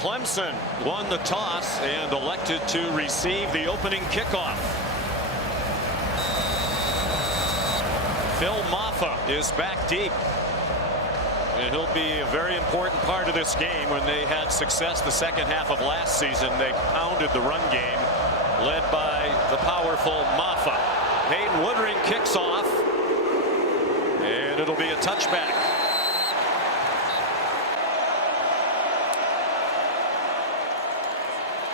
Clemson won the toss and elected to receive the opening kickoff. Phil Maffa is back deep. And he'll be a very important part of this game. When they had success the second half of last season, they pounded the run game, led by the powerful Maffa. Hayden Woodring kicks off, and it'll be a touchback.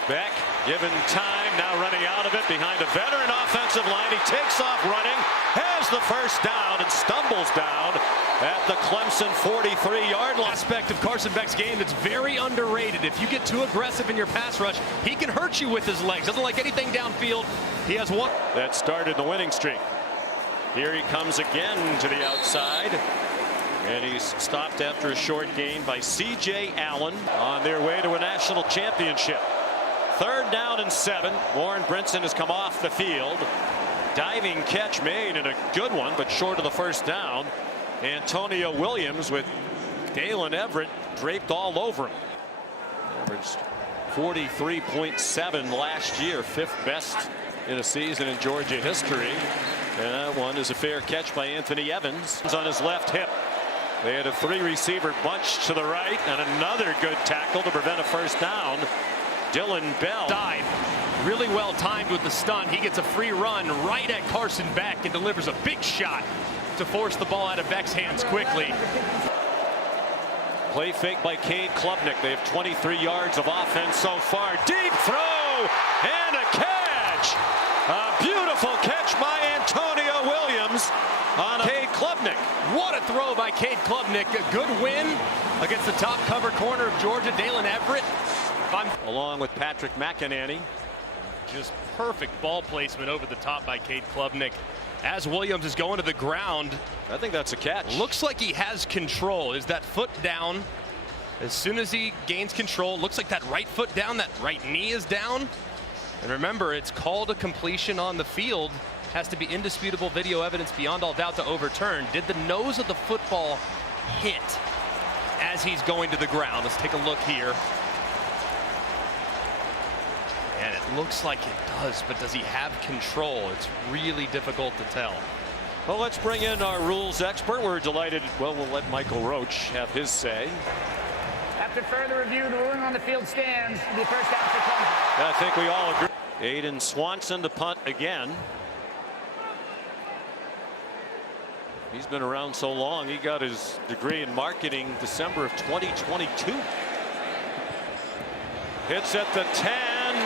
Beck given time, now running out of it behind a veteran offensive line. He takes off running, has the first down, and stumbles down at the Clemson 43-yard line. Aspect of Carson Beck's game that's very underrated. If you get too aggressive in your pass rush, he can hurt you with his legs. Doesn't like anything downfield. He has one. That started the winning streak. Here he comes again to the outside. And he's stopped after a short gain by C.J. Allen on their way to a national championship. 3rd down and 7. Warren Brinson has come off the field. Diving catch made, and a good one, but short of the first down. Antonio Williams with Dalen Everett draped all over him. Averaged 43.7 last year, 5th best in a season in Georgia history. And that one is a fair catch by Anthony Evans on his left hip. They had a 3-receiver bunch to the right, and another good tackle to prevent a first down. Dylan Bell dive really well timed with the stunt. He gets a free run right at Carson Beck and delivers a big shot to force the ball out of Beck's hands quickly. Play fake by Cade Klubnik. They have 23 yards of offense so far. Deep throw and a catch. A beautiful catch by Antonio Williams on Cade Klubnik. What a throw by Cade Klubnik. A good win against the top cover corner of Georgia, Dalen Everett. Along with Patrick McInerney. Just perfect ball placement over the top by Cade Klubnik. As Williams is going to the ground, I think that's a catch. Looks like he has control. Is that foot down? As soon as he gains control, looks like that right foot down, that right knee is down. And remember, it's called a completion on the field. Has to be indisputable video evidence beyond all doubt to overturn. Did the nose of the football hit as he's going to the ground? Let's take a look here. And it looks like it does, but does he have control? It's really difficult to tell. Well, let's bring in our rules expert. We're delighted. Well, we'll let Michael Roach have his say. After further review, the ruling on the field stands. The first down for Clemson. I think we all agree. Aiden Swanson to punt again. He's been around so long. He got his degree in marketing December of 2022. Hits at the 10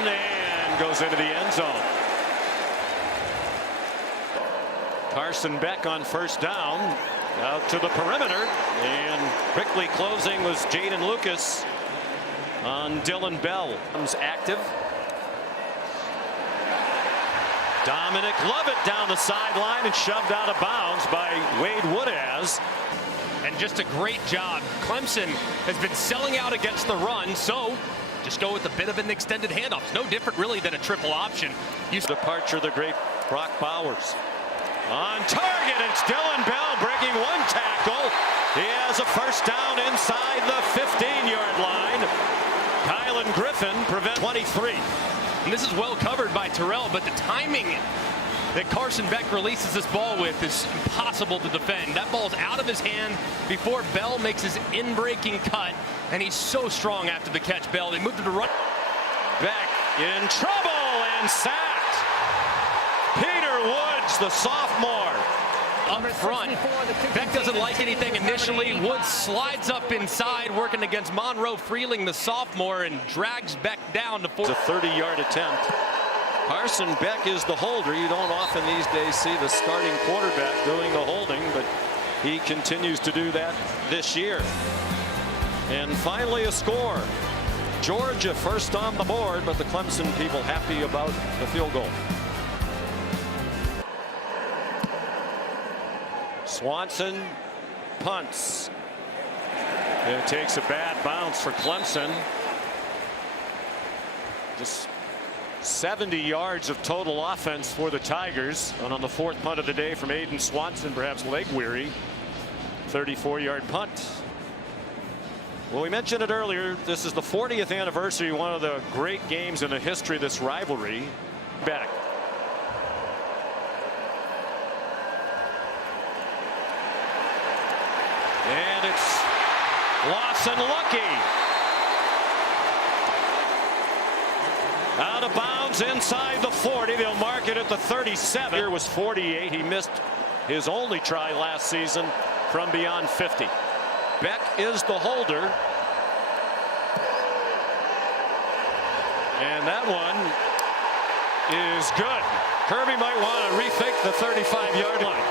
and goes into the end zone. Carson Beck on first down, out to the perimeter, and quickly closing was Jaden Lucas on Dylan Bell. Comes active. Dominic Lovett down the sideline and shoved out of bounds by Wade Woodaz. And just a great job. Clemson has been selling out against the run, so just go with a bit of an extended handoff. No different really than a triple option. Departure of the great Brock Bowers. On target, it's Dylan Bell breaking one tackle. He has a first down inside the 15-yard line. Kylan Griffin prevents 23. And this is well covered by Terrell, but the timing that Carson Beck releases this ball with is impossible to defend. That ball's out of his hand before Bell makes his in-breaking cut, and he's so strong after the catch. Bell, they moved him to run. Beck in trouble and sacked. Peter Woods, the sophomore, up front. Beck doesn't like anything initially. Woods slides up inside, working against Monroe Freeling, the sophomore, and drags Beck down to 4. It's a 30-yard attempt. Carson Beck is the holder. You don't often these days see the starting quarterback doing the holding, but he continues to do that this year. And finally a score. Georgia first on the board, but the Clemson people happy about the field goal. Swanson punts. It takes a bad bounce for Clemson. Just 70 yards of total offense for the Tigers. And on the 4th punt of the day from Aiden Swanson, perhaps leg weary, 34-yard punt. Well, we mentioned it earlier. This is the 40th anniversary, one of the great games in the history of this rivalry. Back. And it's Lawson Lucky. Out of bounds inside the 40. They'll mark it at the 37. Here was 48. He missed his only try last season from beyond 50. Beck is the holder. And that one is good. Kirby might want to rethink the 35-yard line.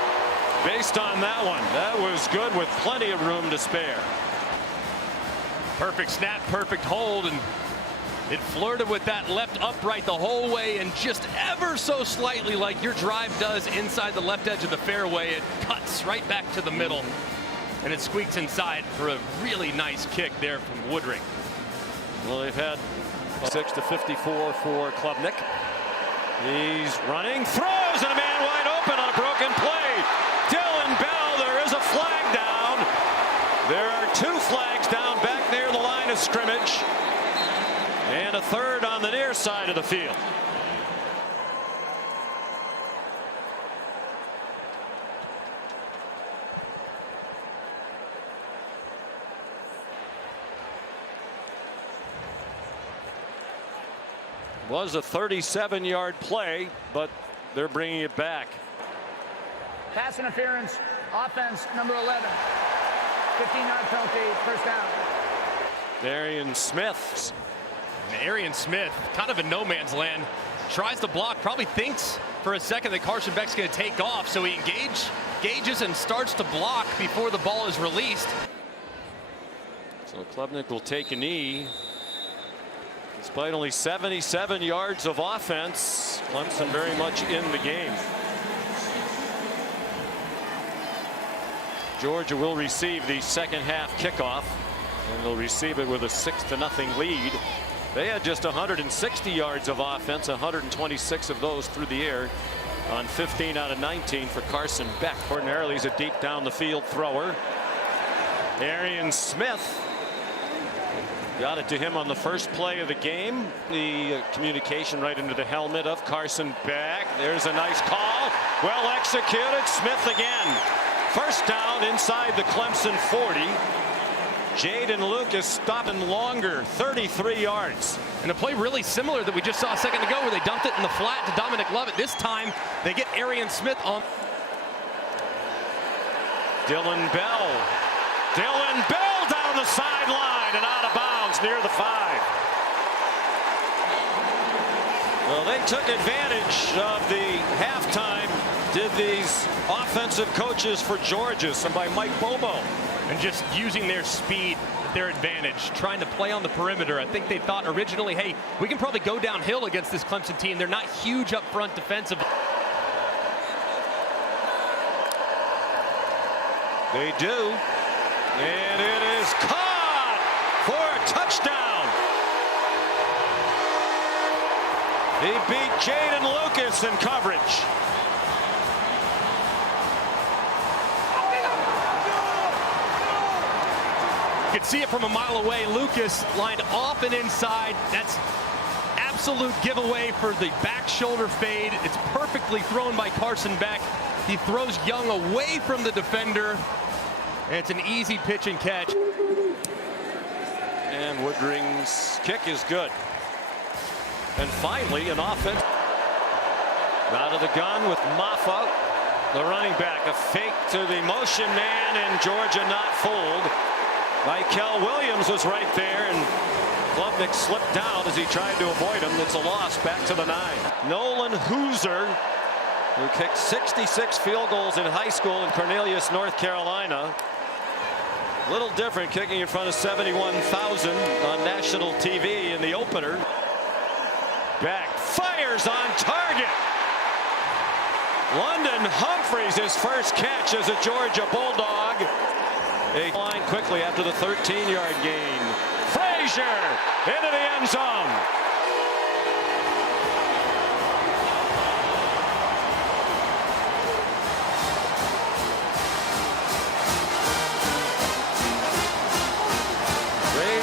Based on that one, that was good with plenty of room to spare. Perfect snap, perfect hold, and it flirted with that left upright the whole way, and just ever so slightly, like your drive does inside the left edge of the fairway, it cuts right back to the middle, and it squeaks inside for a really nice kick there from Woodring. Well, they've had 6-54 for Klubnik. He's running, throws, and a man wide open on a broken play. Dylan Bell, there is a flag down. There are 2 flags down back near the line of scrimmage, and a third on the near side of the field. Was a 37-yard play, but they're bringing it back. Pass interference, offense number 11. 15-yard penalty, first down. Arian Smith. And Arian Smith, kind of in no man's land, tries to block, probably thinks for a second that Carson Beck's going to take off, so he engages and starts to block before the ball is released. So Klubnik will take a knee. Despite only 77 yards of offense, Clemson very much in the game. Georgia will receive the second half kickoff, and they'll receive it with a 6-0 lead. They had just 160 yards of offense, 126 of those through the air on 15 out of 19 for Carson Beck. Ordinarily, he's a deep down the field thrower. Arian Smith got it to him on the first play of the game. The communication right into the helmet of Carson Beck. There's a nice call. Well executed. Smith again. First down inside the Clemson 40. Jaden Lucas stopping longer, 33 yards. And a play really similar that we just saw a second ago where they dumped it in the flat to Dominic Lovett. This time they get Arian Smith on. Dylan Bell. Dylan Bell down the sideline and out of bounds near the 5. Well, they took advantage of the halftime, did these offensive coaches for Georgia, some by Mike Bobo. And just using their speed, their advantage, trying to play on the perimeter. I think they thought originally, hey, we can probably go downhill against this Clemson team. They're not huge up front defensively. They do. And it is caught for a touchdown. He beat Jaden Lucas in coverage. You could see it from a mile away. Lucas lined off and inside. That's absolute giveaway for the back shoulder fade. It's perfectly thrown by Carson Beck. He throws Young away from the defender. And it's an easy pitch and catch. And Woodring's kick is good. And finally, an offense. Out of the gun with Maffa, the running back. A fake to the motion man, and Georgia not fooled. Michael Williams was right there, and Klubnik slipped down as he tried to avoid him. It's a loss back to the 9. Nolan Hooser, who kicked 66 field goals in high school in Cornelius, North Carolina. A little different, kicking in front of 71,000 on national TV in the opener. Beck fires on target. London Humphreys, his first catch as a Georgia Bulldog. A line quickly after the 13-yard gain. Frazier into the end zone.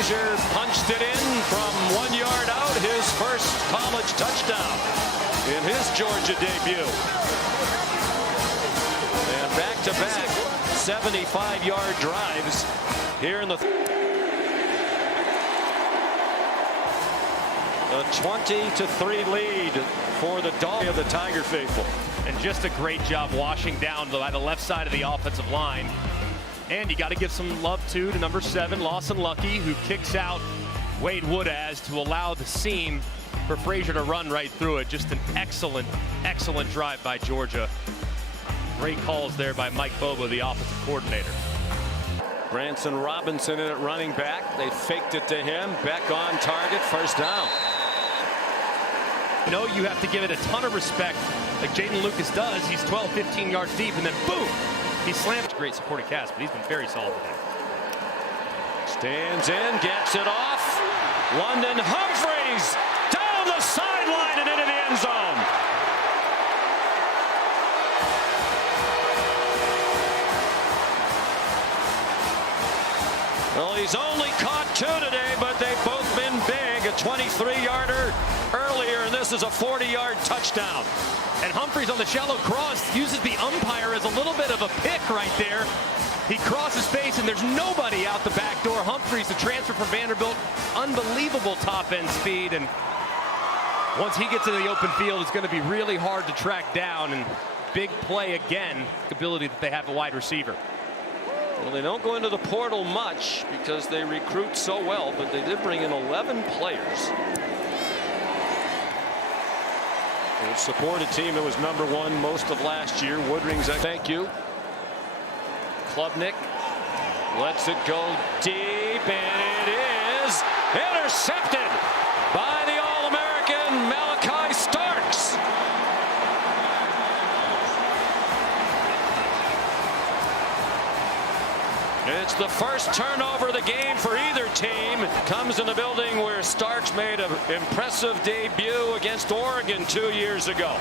Frazier punched it in from 1 yard out. His first college touchdown in his Georgia debut. And back-to-back 75-yard drives here in the... A 20-3 lead for the Dogs of the Tiger faithful. And just a great job washing down by the left side of the offensive line. And you got to give some love to number 7, Lawson Lucky, who kicks out Wade Woodaz to allow the seam for Frazier to run right through it. Just an excellent, excellent drive by Georgia. Great calls there by Mike Bobo, the offensive coordinator. Branson Robinson in at running back. They faked it to him. Beck on target. First down. You know, you have to give it a ton of respect like Jaden Lucas does. He's 12, 15 yards deep, and then boom, he slams. Great supporting cast, but he's been very solid today. Stands in, gets it off. London Humphreys down the sideline and into the end zone. Well, he's only caught 2 today, but they've both been big. A 23-yarder earlier, and this is a 40-yard touchdown. And Humphreys on the shallow cross uses the umpire as a little bit of a pick right there. He crosses space, and there's nobody out the back door. Humphreys, the transfer from Vanderbilt, unbelievable top-end speed. And once he gets into the open field, it's going to be really hard to track down. And big play again, the ability that they have a wide receiver. Well, they don't go into the portal much because they recruit so well, but they did bring in 11 players. They support a team that was #1 most of last year. Woodring's, thank you. Klubnik lets it go deep, and it is intercepted by the All-American Malachi Starks. It's the first turnover of the game for either team. Comes in the building where Starks made an impressive debut against Oregon 2 years ago.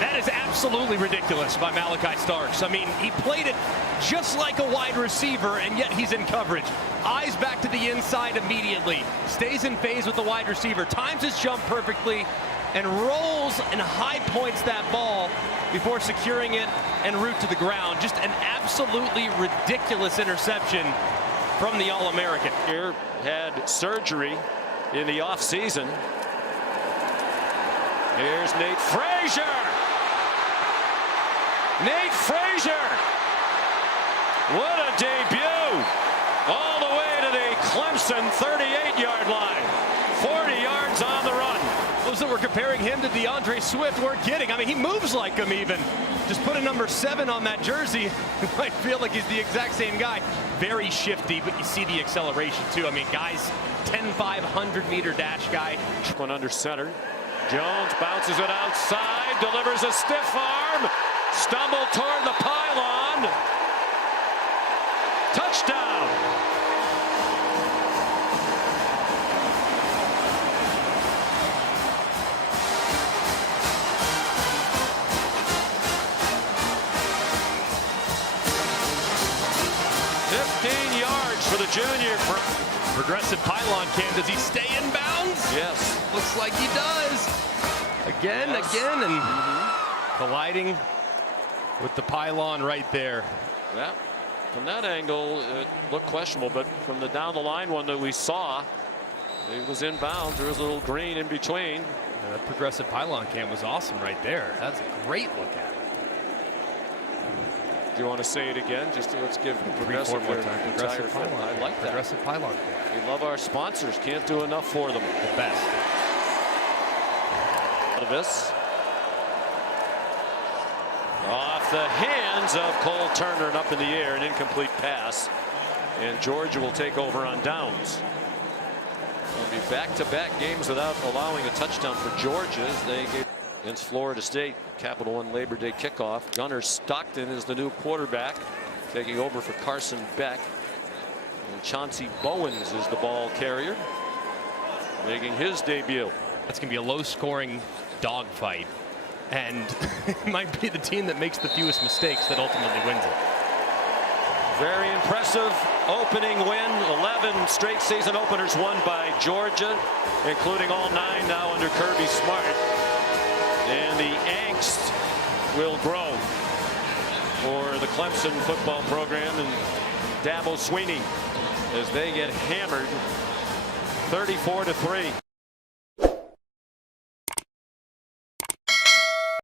That is absolutely ridiculous by Malachi Starks. I mean, he played it just like a wide receiver, and yet he's in coverage. Eyes back to the inside immediately. Stays in phase with the wide receiver. Times his jump perfectly and rolls and high points that ball before securing it en route to the ground. Just an absolutely ridiculous interception from the All-American. Here had surgery in the offseason. Here's Nate Frazier. Nate Frazier. What a debut. All the way to the Clemson 38-yard line. 40 yards on the run. Those that were comparing him to DeAndre Swift weren't kidding. I mean, he moves like him even. Just put a number 7 on that jersey. You might feel like he's the exact same guy. Very shifty, but you see the acceleration too. I mean, guys, 10-5, 100-meter dash guy. One under center. Jones bounces it outside, delivers a stiff arm. Stumble toward the pylon. Touchdown. For the junior. Progressive pylon cam. Does he stay in bounds? Yes. Looks like he does. Again, and colliding with the pylon right there. Yeah. From that angle, it looked questionable, but from the down the line one that we saw, it was in bounds. There was a little green in between. Yeah, that progressive pylon cam was awesome right there. That's a great look at it. Do you want to say it again? Just let's give Progressive more time. Progressive pylon. I like that. Progressive pylon cam. We love our sponsors. Can't do enough for them. The best. Out of this. Off the hands of Cole Turner and up in the air, an incomplete pass. And Georgia will take over on downs. It'll be back-to-back games without allowing a touchdown for Georgia as they get against Florida State. Capital One Labor Day kickoff. Gunnar Stockton is the new quarterback, taking over for Carson Beck. And Chauncey Bowens is the ball carrier, making his debut. That's going to be a low-scoring dogfight, and it might be the team that makes the fewest mistakes that ultimately wins it. Very impressive opening win. 11 straight season openers won by Georgia, including all 9 now under Kirby Smart. And the angst will grow for the Clemson football program and Dabo Swinney as they get hammered 34-3.